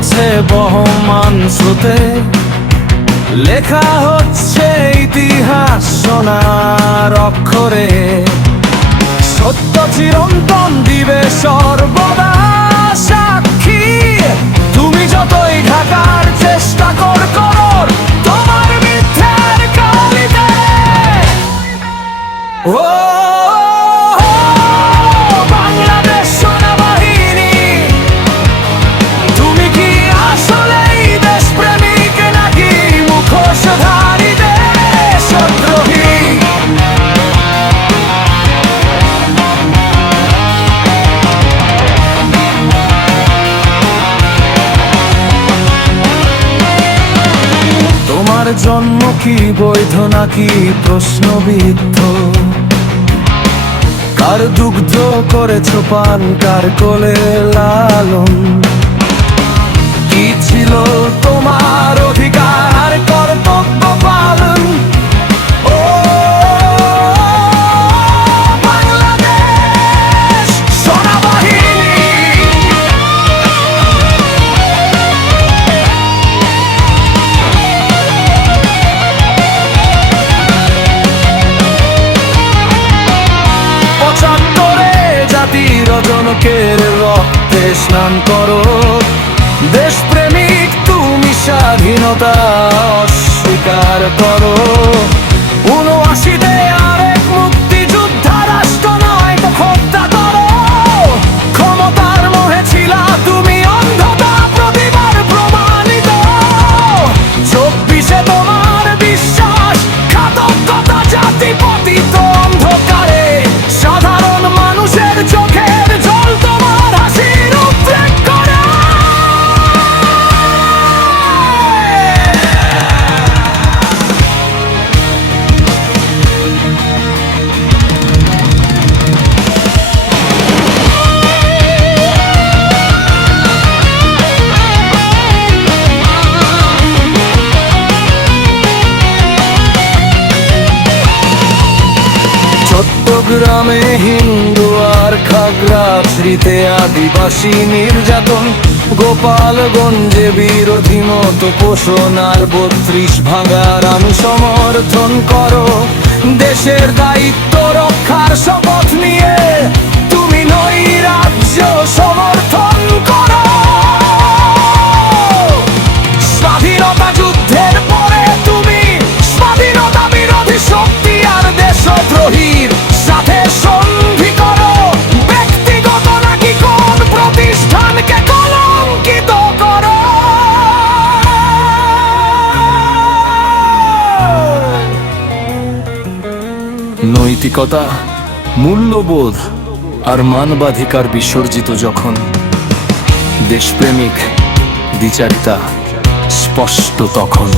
চলছে বহমান স্রোতে, লেখা হচ্ছে ইতিহাস সোনার অক্ষরে। সত্য চিরন্তন দিবে সর্বদা সাক্ষী, তুমি যতই ঢাকার চেষ্টা করো তোমার মিথ্যার কালিতে। ও বাংলাদেশ সেনাবাহিনী, তুমি কি আসলেই দেশপ্রেমিক নাকি মুখোশধারী দেশদ্রোহী? তোমার জন্ম কি বৈধ নাকি প্রশ্নবিদ্ধ? কার দুগ্ধ করেছ পান, কার কোলে লালন? কি ছিল তোমার অধিকার আর কর্তব্য পালন? ও বাংলাদেশ সেনাবাহিনী, জাতির জনকের রক্তে স্নান করো। দেশপ্রেমিক তুমি, স্বাধীনতা অস্বীকার করো। ৭৯-তে আরেক মুক্তিযোদ্ধা রাষ্ট্র নয় তো হত্যা করো। ক্ষমতার মোহে ছিলা তুমি, অন্ধতা প্রতিবার প্রমাণিত। ২৪-এ তোমার বিশ্বাস ঘাতকতা, জাতি পতিত অন্ধকারে। সাধারণ মানুষের চোখের জল তোমার হাসির উদ্রেক করে। চট্টগ্রামে হিন্দু আর খাগড়াছড়িতে আদিবাসী নির্যাতন, গোপালগঞ্জে বিরোধী মত পোষণ আর ৩২ ভাঙার আমি সমর্থন করো। দেশের দায়িত্ব রক্ষার শপথ নিয়ে তুমি নৈরাজ্য সমর্থন করো। স্বাধীনতা যুদ্ধের পরে তুমি স্বাধীনতা বিরোধী শক্তি আর দেশদ্রোহীর সাথে সন্ধি করো। ব্যক্তিগত নাকি কোন প্রতিষ্ঠানকে কলঙ্কিত করো। নৈতিকতা, মূল্যবোধ আর মানবাধিকার বিসর্জিত যখন, দেশপ্রেমিক দ্বিচারিতা স্পষ্ট তখন।